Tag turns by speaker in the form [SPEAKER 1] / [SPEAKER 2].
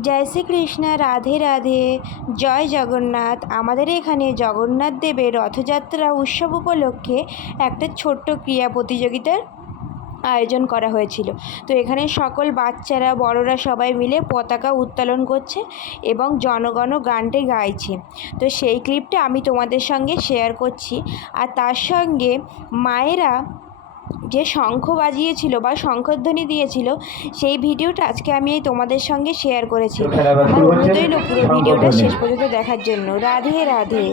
[SPEAKER 1] জয় শ্রীকৃষ্ণ, রাধে রাধে। জয় জগন্নাথ। আমাদের এখানে জগন্নাথ দেবের রথযাত্রা উৎসব উপলক্ষে একটা ছোট্ট ক্রীড়া প্রতিযোগিতার আয়োজন করা হয়েছিল। তো এখানে সকল বাচ্চারা, বড়রা সবাই মিলে পতাকা উত্তোলন করছে এবং জনগণ গানটি গাইছে। তো সেই ক্লিপটা আমি তোমাদের সঙ্গে শেয়ার করছি। আর তার সঙ্গে মায়েরা যে শঙ্খ বাজিয়েছিল বা শঙ্খধ্বনি দিয়েছিল সেই ভিডিওটা আজকে আমি এই তোমাদের সঙ্গে শেয়ার করেছি। আমার অনুরোধ রইল পুরো ভিডিওটা শেষ পর্যন্ত দেখার জন্য। রাধে রাধে।